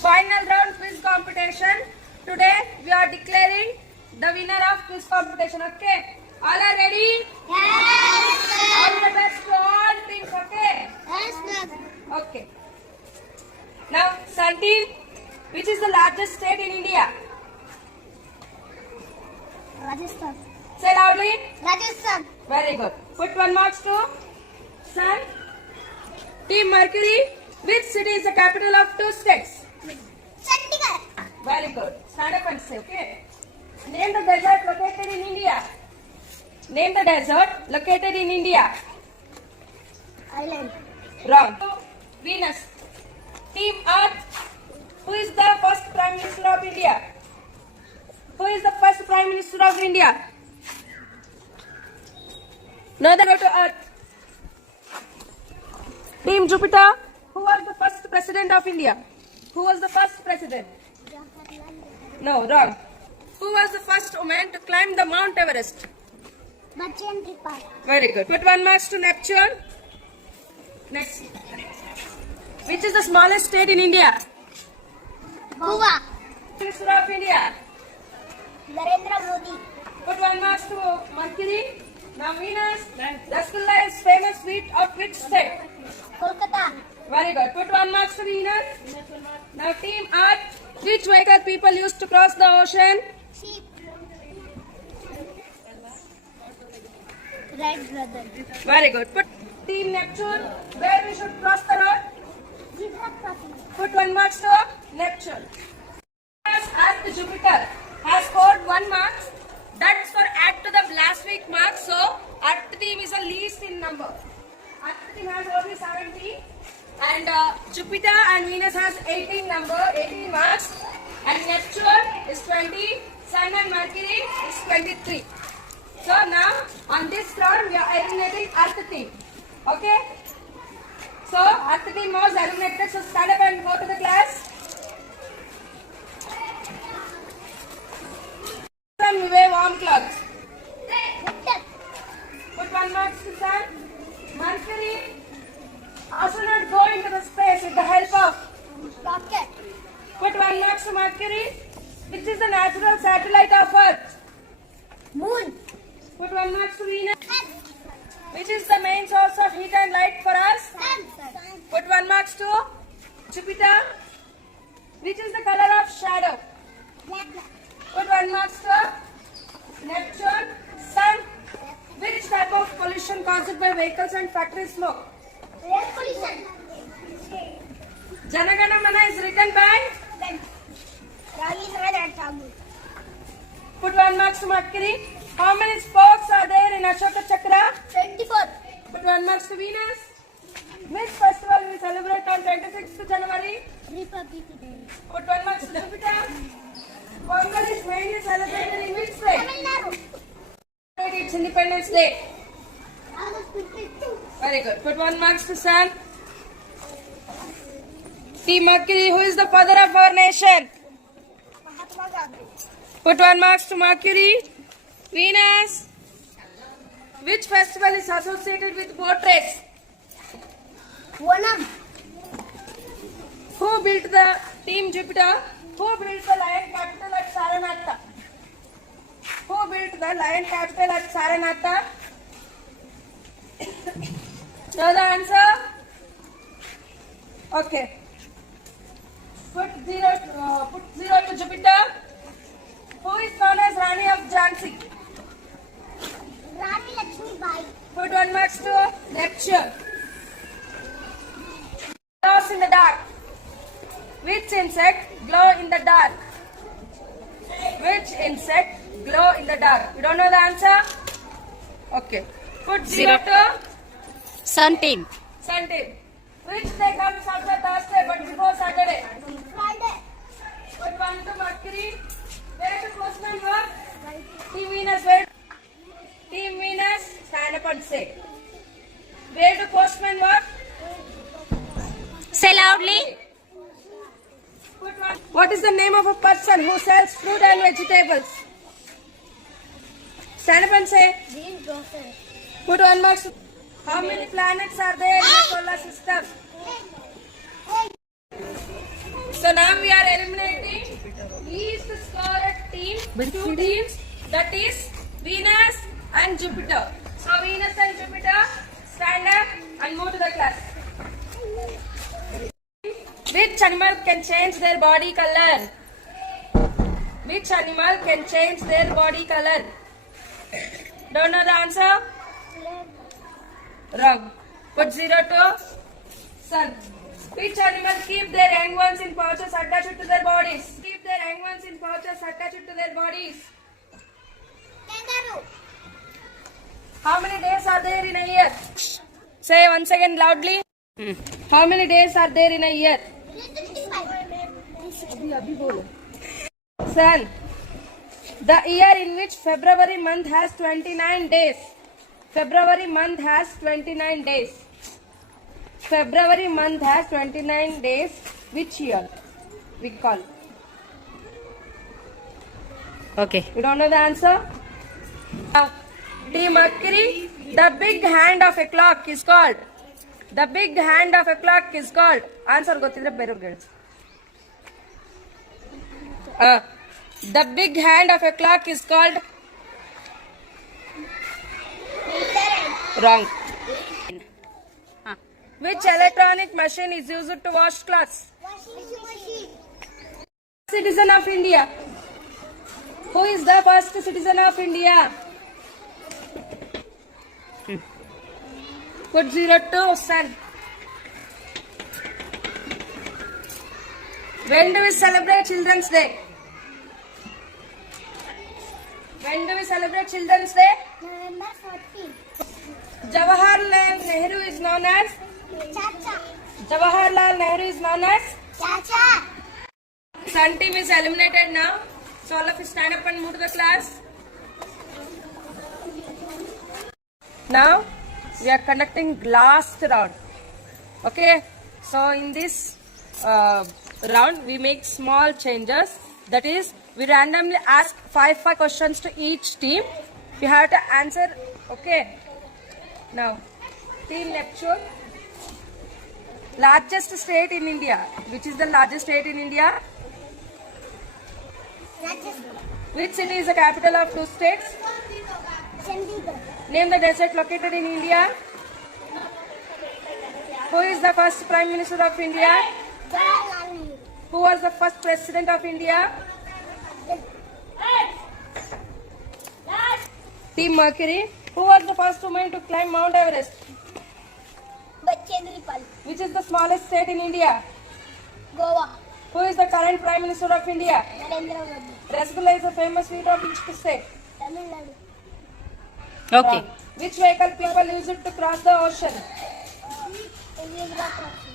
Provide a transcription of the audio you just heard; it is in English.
Final round quiz competition. Today we are declaring the winner of quiz competition. Okay. All are ready? Yes, All the best to all teams. Okay. yes, Okay. Now, Sun team, which is the largest state in India? Rajasthan. Say loudly. Rajasthan. Very good. Put 1 marks to Sun. Team Mercury, which city is the capital of 2 states? Chandigarh. Very good. Stand up and say, okay. Name the desert located in India. Name the desert located in India. Island. Wrong. Venus. Team Earth, who is the first Prime Minister of India? Who is the first Prime Minister of India? Now they go to Earth. Team Jupiter, who was the first President of India? Who was the first President? No, wrong. Who was the first woman to climb the Mount Everest? Bachchan Tripathi. Very good. Put 1 marks to Neptune. Next. Which is the smallest state in India? Goa. Minister of India. Narendra Modi. Put 1 marks to Mercury. Now Venus. Rasgulla is famous sweet of which state? Kolkata. Very good. Put 1 marks to Venus. Now Team Earth. Which vehicle people used to cross the ocean? Sheep. Red brother. Very good. Put Team Neptune. Where we should cross the road? Zebra crossing. Put 1 marks to Neptune. Earth Jupiter has scored 1 mark. That's for add to the last week marks. So Earth team is the least in number. Earth team has only 17, and Jupiter and Venus has 18 marks, and Neptune is 20. Sun and Mercury is 23. So now on this round we are eliminating Earth team. Okay. So Earth team was eliminated. So stand up and go to the class. And we wear warm clothes. Victor. Put 1 mark to Sun. Mercury. Astronaut go into the space with the help of. Rocket. Put 1 mark to Mercury, which is the natural satellite of Earth. Moon. Put 1 mark to Venus, which is the main source of heat and light for us. Sun. Put 1 mark to Jupiter, which is the color of shadow. Black. Put 1 mark to Neptune. Sun, which type of pollution caused by vehicles and factory smoke? Air pollution. Janagana Mana is written by. Rabindranath Tagore. Put 1 mark to Mercury. How many spokes are there in Ashoka Chakra? 24. Put 1 mark to Venus. Which festival we celebrate on 26th January? Republic Day. Put 1 mark to Jupiter. Pongal is mainly celebrated in which state? Tamil Nadu. It's Independence Day. August 22. Very good. Put 1 mark to Sun. Team Mercury, who is the father of our nation? Mahatma Gandhi. Put 1 mark to Mercury. Venus. Which festival is associated with boat race? Onam. Who built the Team Jupiter? Who built the lion capital at Saranatha? Who built the lion capital at Saranatha? Know the answer? Okay. Put 0 to Jupiter. Who is known as Rani of Jhansi? Rani Lakshmi Bai. Put 1 mark to Neptune. Glows in the dark. Which insect glow in the dark? Which insect glow in the dark? You don't know the answer? Okay. Put 0 to Sun team. Sunday. Which day comes after Thursday but before Saturday? Friday. Put 1 to Mercury. Where to postman work? Team Venus. Where? Team Venus. Stand up and say. Where do postman work? Say loudly. Put 1. What is the name of a person who sells fruit and vegetables? Stand up and say. Green grocer. Put 1 mark. How many planets are there in the solar system? So now we are eliminating least scorer team, two teams, that is Venus and Jupiter. So Venus and Jupiter, stand up and move to the class. Which animal can change their body color? Which animal can change their body color? Don't know the answer? Wrong. Put 0 to sun. Which animal keep their young ones in pouches attached to their bodies? Keep their young ones in pouches attached to their bodies. Kangaroo. How many days are there in a year? Say once again loudly. How many days are there in a year? 365. Son, the year in which February month has 29 days. February month has 29 days. February month has 29 days. Which year? We call. Okay. You don't know the answer? Now, T. Mercury, the big hand of a clock is called. The big hand of a clock is called. Answer ಗೊತ್ತಿದ್ರೆ ಬೇರೆಯವ್ರಿಗೆ ಹೇಳಿ. The big hand of a clock is called. Wrong. Which electronic machine is used to wash clothes? Washing machine. Citizen of India. Who is the first citizen of India? Put 0 to sun. When do we celebrate Children's Day? When do we celebrate Children's Day? November 14. Jawaharlal Nehru is known as. Chacha. Jawaharlal Nehru is known as. Chacha. Sun team is eliminated now. So all of you stand up and move to the class. Now we are conducting last round. Okay. So in this round we make small changes. That is, we randomly ask 5 questions to each team. You have to answer. Okay. Now, Team Neptune. Largest state in India. Which is the largest state in India? Rajasthan. Which city is the capital of 2 states? Chandigarh. Name the desert located in India. Who is the first Prime Minister of India? Jawaharlal Nehru. Who was the first President of India? Team Mercury. Who was the first woman to climb Mount Everest? Bachendri Pal. Which is the smallest state in India? Goa. Who is the current Prime Minister of India? Narendra Modi. Rasgulla is a famous sweet of which state? Tamil Nadu. Okay. Which vehicle people use it to cross the ocean? Zebra crossing.